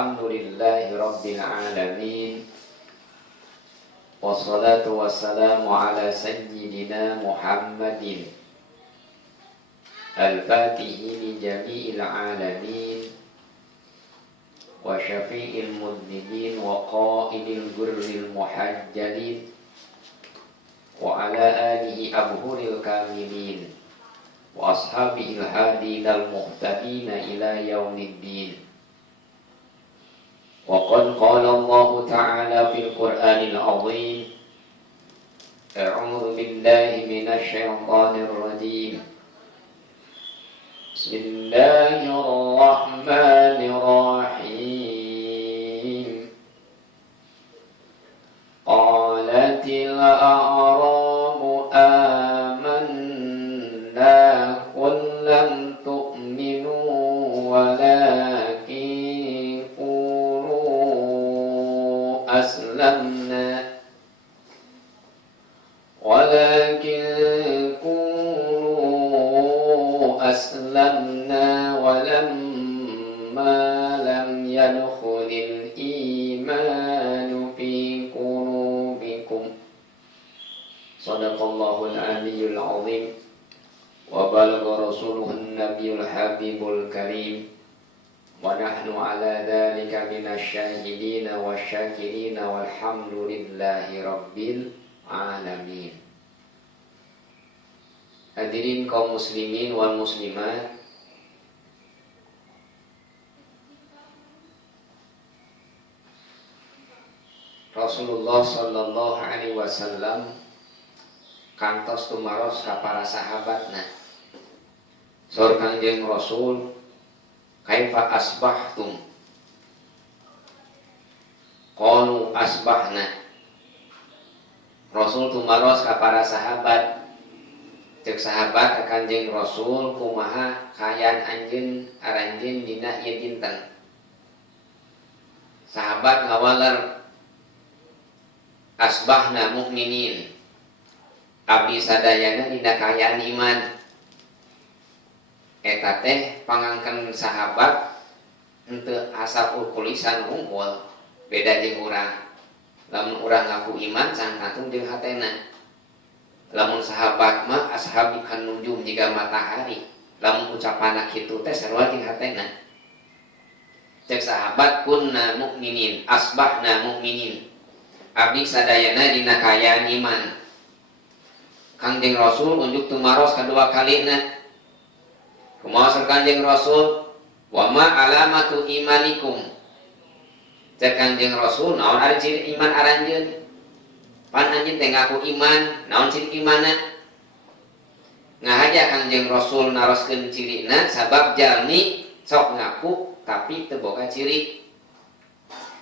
Alhamdulillahi Rabbil Alamin. Wassalatu wassalamu ala sayyidina Muhammadin al-fatihi li jami'il alamin wa syafi'il mudnibin wa qaidil gurril muhajjalin wa ala alihi abhuril kamilin wa ashabihil hadinal muhtadina ila yaumiddin. Wa qad qala Allah ta'ala fil Qur'anil 'azim. A'udzu billahi minasy syaithanir rajim. Bismillahirrahmanirrahim. Qalatil a'rabu amanna qul lam tu'minu walakin qulu aslamna aslamna walamma lam yadkhulil imanu fi qulubikum. Shadaqallahul aliyyul azim wa balagha rasuluhun nabiyul habibul karim wa nahnu ala dhalika minasyahidina wasyakirina walhamdulillahi rabbil alamin. Hadirin kaum muslimin wal muslimat, Rasulullah sallallahu alaihi wasallam kantos tumaros ka para sahabatna. Saur Kangjeng Rasul, kaifa asbahtum? Qalu asbahna. Rasul tumaros ka para sahabat. Cek sahabat ka Kangjeng Rasul, kumaha kayan anjeun aranjeun dina ieu dinten. Sahabat ngawaler, asbahna mukminin. Abdi sadayana dina kayan iman. Eta teh pangangken sahabat henteu asapul kulisan unggul, beda jeung urang. Lamun urang ngaku iman sangkatung jeung hatena. Lamun sahabat mah ashabi kan nujum jiga matahari. Lamun ucapanna kitu teh sarua jeung hatena. Cek sahabat, kunna mukminin, asbahna mukminin. Abdi sadayana dina kayan iman. Kangjeng Rasul unjuk tumaros kadua kalina. Kumaha Kangjeng Rasul, wa ma alamatu imanikum. Cek Kangjeng Rasul, naon ari ciri iman aranjeun? Pan anjeun teh ngaku iman, naon ciri imanna? Ngahaja Kangjeng Rasul naroskeun cirina sabab jalmi sok ngaku tapi teu boga ciri.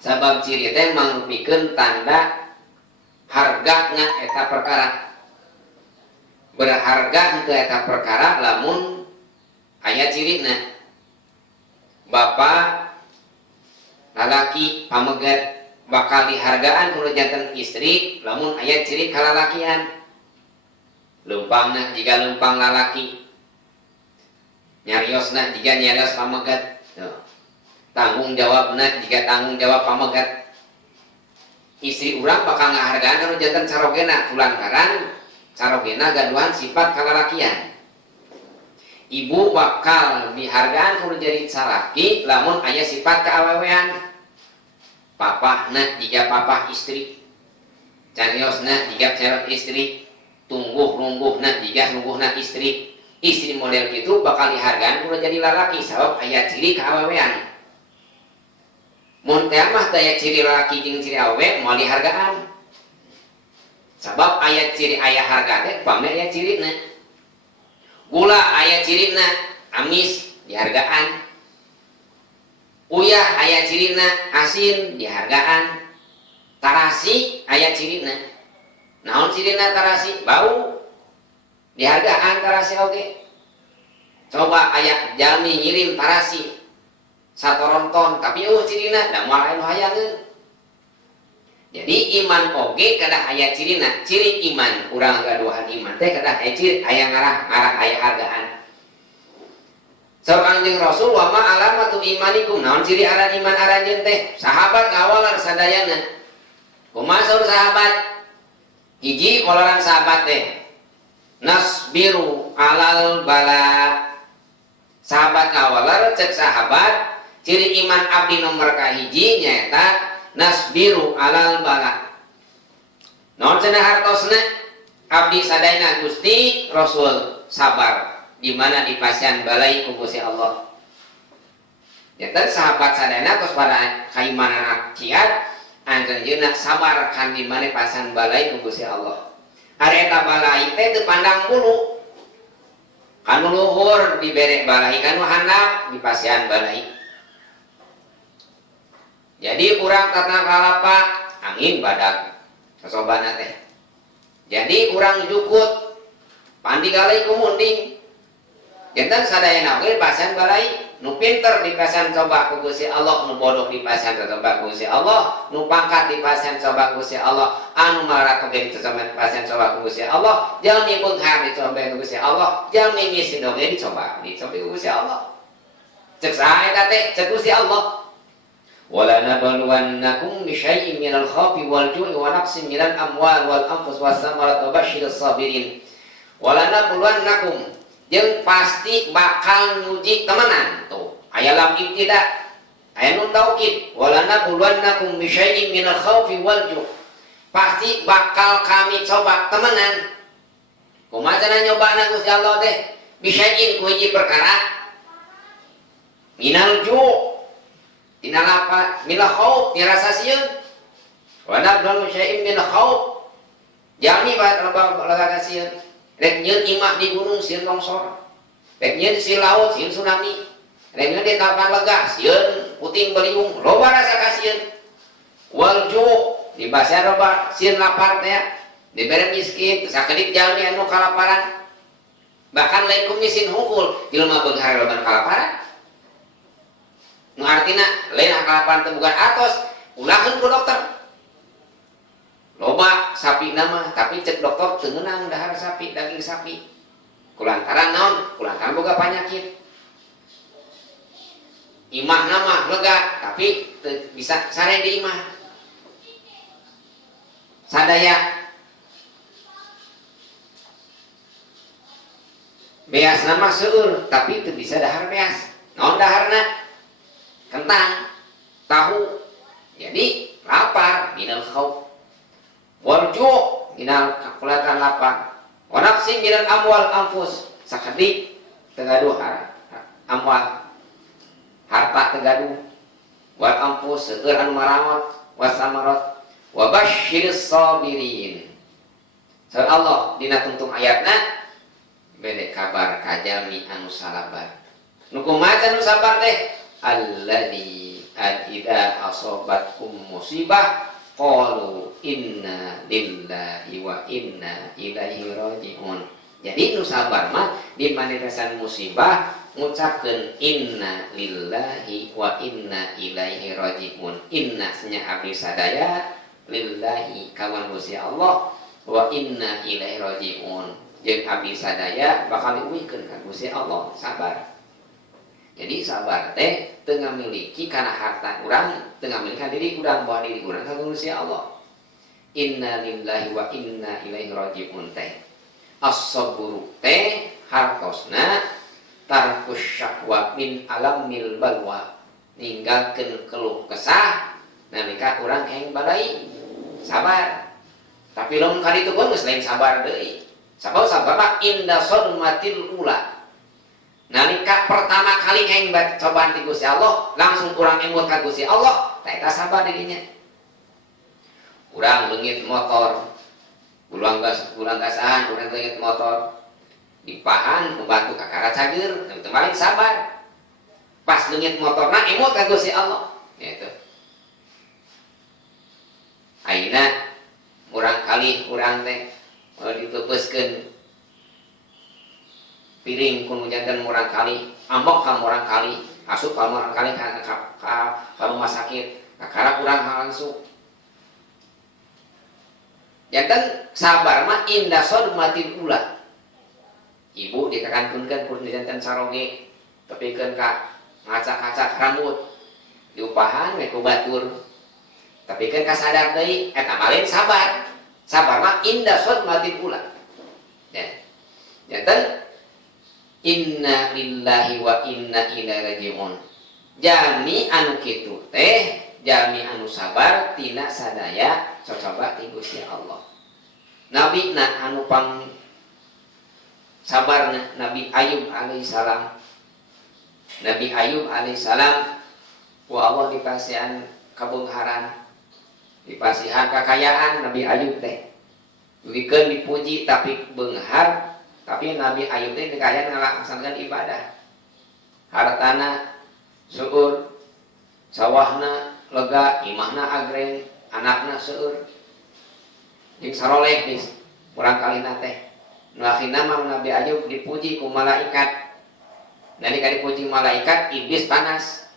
Sabab ciri teh mangrupikeun tanda hargana eta perkara. Berharga henteu eta perkara lamun aya cirina. Bapa lalaki pamegat bakal dihargaan kudu janten istri lamun aya ciri kalalakian. Leumpangna jika leumpang lalaki, nyariosna jika nyarios pamegat, tanggung jawabna jika tanggung jawab pamegat. Istri urang bakal ngahargaan kudu janten sarogena kulantaran sarogena gaduhan sifat kalalakian. Ibu bakal dihargaan kudu jadi salaki lamun aya sifat keawewean. Papahna jika papah istri, cariosna jika cerot istri, tungguh-nungguhna jika nungguhna istri. Istri model gitu bakal dihargaan kudu jadi lalaki sabab aya ciri keawewean. Mun teh mah teh aya ciri lalaki jeung ciri awewe moal dihargaan. Sabab aya ciri aya harga teh pame aya cirina. Gula aya cirina, amis dihargaan. Uyah aya cirina, asin dihargaan. Tarasi aya cirina. Naon cirina tarasi? Bau. Dihargaan tarasi oge. Coba aya jalmi ngirim tarasi satoronton tapi cirina da moal anu hayangeun. Jadi iman oge kada aya cirina. Ciri iman urang gaduhan iman teh kada aya ciri aya ngarah aya hargaan. Saur Kangjeng Rasul wa ma alamatu imanikum naon ciri aran iman aranjeun teh sahabat ngawalar sadayana kumaha saur sahabat hiji koloran sahabat teh nasbiru alal bala sahabat ngawalar cek sahabat ciri iman abdi nomor kahiji nyaeta nasbiru alal bala naon cenah hartosna abdi sadayana Gusti Rasul sabar di mana di pasian balai ku Gusti Allah. Janten sahabat sadayana tos pada kaimanan kiat anjeunna sabar kan di mana pasian balai ku Gusti Allah. Ari eta balai teh teu pandang bulu. Kanu luhur dibere balai, kanu handap di pasian balai. Jadi urang tatna kalapa angin badag kasobana teh. Jadi urang jukut pandi galai ku munding. Jantan sadayana oge pasan balai nu pinter di pasan coba ku Gusti Allah, nu bodoh di pasan coba ku Gusti Allah, nu pangkat di pasan coba ku Gusti Allah, anu marat oge dicoba pasan coba ku Gusti Allah, jalmi beunghar dicoba ku Gusti Allah, jalmi miskin oge dicoba ku Gusti Allah. Cek saha eta teh? Cek Gusti Allah. Wala nabluwannakum bi syai'in minal khawfi wal ju'i wa naqsin minal amwal wal anfus was samarat wa basyirus sabirin. Wala nabluwannakum jeung pasti bakal nyuji temenan tuh aya lam ibtida aya nun taukid walana bulwannakum bi syai'in minal khaufi wal ju' pasti bakal kami coba temenan kumaha cenah nyobana Gusti Allah teh bi syai'in ku hiji perkara minal ju' tina apa minal khauf tina rasa sieun walana bulwan syai'in minal khauf jami ba laga sieun rek nyeun imah di gunung sieun longsor, rek nyeun si laut sieun tsunami, rek nyeun di kapan lega sieun puting beliung, loba rasa kasieun. Wal ju' di basa loba sieun lapar teh dibere miskin, sakedik jalmi anu kalaparan. Bahkan lain ku miskin hungkul, jelema beunghar loba kalaparan. Nu artina lain kalaparan teh bukan atos, ulahkeun ku dokter. Loba sapi nama tapi cek dokter teu ngeunang dahar sapi daging sapi kulantaran naon kulantaran boga panyakit imah nama lega tapi teu bisa sare di imah sadaya beas nama seueur tapi teu bisa dahar beas naon daharna kentang tahu jadi lapar minal khauf warju minal kakulatan lapar wa naqsin minal amwal anfus sakedik tegaduh amwal harta tegaduh wal anfus seueur anu marawat wasamarat wa basyiris sabirin. Sa Allah dina tungtung ayatna bede kabar kajalmi anu salabar nu kumaha anu sabar teh alladzi idza asobatkum musibah qalu inna lillahi wa inna ilaihi raji'un. Jadi nu sabar mah di manifestan musibah ngucapkeun inna lillahi wa inna ilaihi raji'un. Inna nya abdi sadaya lillahi kawan Gusti Allah wa inna ilaihi raji'un. Jeung abdi sadaya bakal diuwihkeun ka Gusti Allah sabar. Jadi sabar teh teu ngamiliki kana harta urang, teu ngamiliki diri urang, bawa diri urang ka Gusti Allah. Inna lillahi wa inna ilaihi raji'un teh. As-sabru teh hartosna tarkus syakwa min alamil balwa. Ninggalkeun keluh kesah nalika urang kenging balai. Sabar. Tapi lamun ka ditu geus lain sabar deui. Sabab sabar inda sadmatil ula. Nalika pertama kali yang cobaan di Gusti Allah langsung kurang emot ka Gusti Allah tak sabar dirinya kurang leungit motor ulang gasahan kurang leungit motor dipahan membantu kakara cager teman sabar pas leungit motorna emot ka Gusti Allah gitu ayeuna urang kali urang teh diteupeskeun piring kun jantan murang kali ambok ka murang kali asup ka murang kali ka rumah sakit kakara kurang langsung jantan sabar mah indah sadmatil ula ibu ditekankeun kun jantan saroge tepikeun ka ngacak-ngacak rambut diupahan we ku batur tepikeun ka sadar deui eta malin sabar mah inda sodmatil ula ya janten inna lillahi wa inna ilaihi rajiun jami anu kitu teh jami anu sabar tina sadaya cocoba ti Gusti Allah nabi na anu pang sabarna Nabi Ayub alaihissalam ku Allah dipasihan kabeungharan dipasihan kakayaan Nabi Ayub teh dikeun dipuji tapi beunghar tapi Nabi Ayub teh dikayaan ngalaksanakeun ibadah hartana syukur sawahna lega imahna agreng anakna seueur jeung saroleh geus urang kalina teh nu akhirna Nabi Ayub dipuji ku malaikat nalika dipuji malaikat iblis panas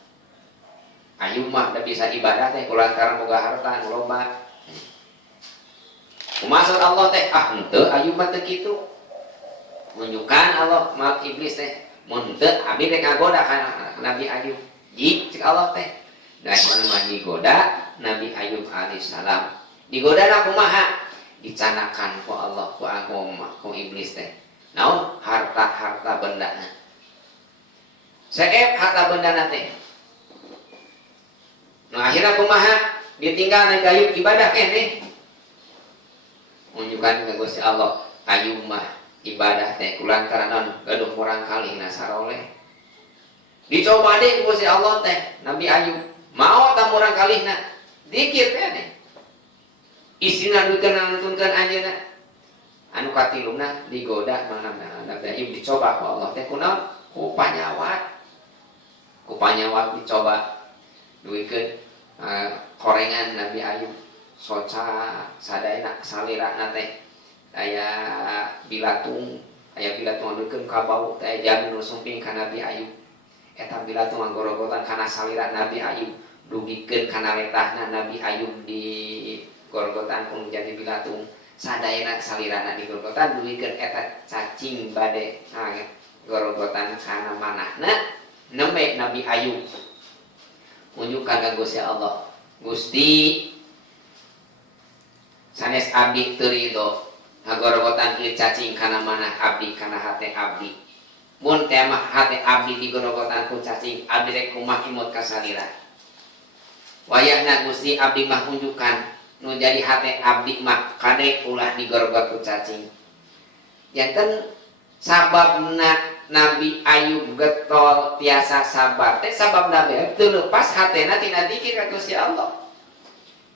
Ayub mah da bisa ibadah teh kulantaran boga harta nu loba kumaksud Allah teh henteu Ayub mah teu kitu menunjukkan Allah mal iblis teh mun teu abdi teh ngagoda ka Nabi Ayub jik cik Allah teh da mah digoda Nabi Ayub alaihissalam digodana kumaha dicanakan ku Allah ku iblis teh naon harta bendana seep harta bendana teh nah akhirnya kumaha ditinggal Nabi Ayub ibadah keneh menunjukkan ke Gusti Allah Ayub mah ibadah teh kulantaran gaduh murang kalihna saroleh dicoba deh Gusti Allah teh Nabi Ayub mau ta murang kalihna dikir keneh istrina dukeun nuntunkeun anjeunna anu katiluna digoda manehna Nabi Ayub dicoba ku Allah teh kunaon ku panyawat dicoba duikeun korengan Nabi Ayub soca sadayana salirana teh aya bilatung duikeun ka bau teh jamin nu sumping ka Nabi Ayub eta bilatung anggorogotan kana salira Nabi Ayub dugikeun kana letahna Nabi Ayub di gorgotan pun jadi bilatung sadayana salirana di gorgotan duikeun eta cacing bade gorgotan kana manahna nembe Nabi Ayub menunjukkan ka Gusti Allah Gusti sanes abdi teu ridho ngagorogotan ieu cacing kana manah abdi kana hate abdi mun teh mah hate abdi digorogotan ku cacing abdi rek kumaha imut ka salira wayahna Gusti abdi mah unjukan nu jadi hate abdi mah kade ulah digorogot ku cacing janten sababna Nabi Ayub getol tiasa sabar teh sabab Nabi Ayub teu leupas hatena tina dzikir ka Gusti Allah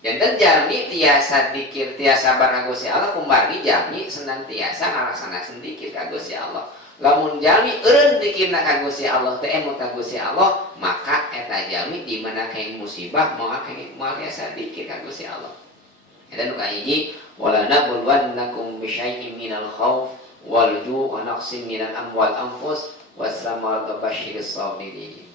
janten jami tiasa dzikir tiasa sabar ka Gusti Allah kumbari jami senantiasa ngalaksanakeun dzikir ka Gusti Allah lamun jami eureun dzikirna ka Gusti Allah teh emut ka Gusti Allah maka eta jami di mana kain musibah moal tiasa dzikir ka Gusti Allah eta nu kahiji wala nabluwannakum bisyai'in minal khauf wal ju' wa naqsin minal amwal anfus was samarat wa basyiris sabirin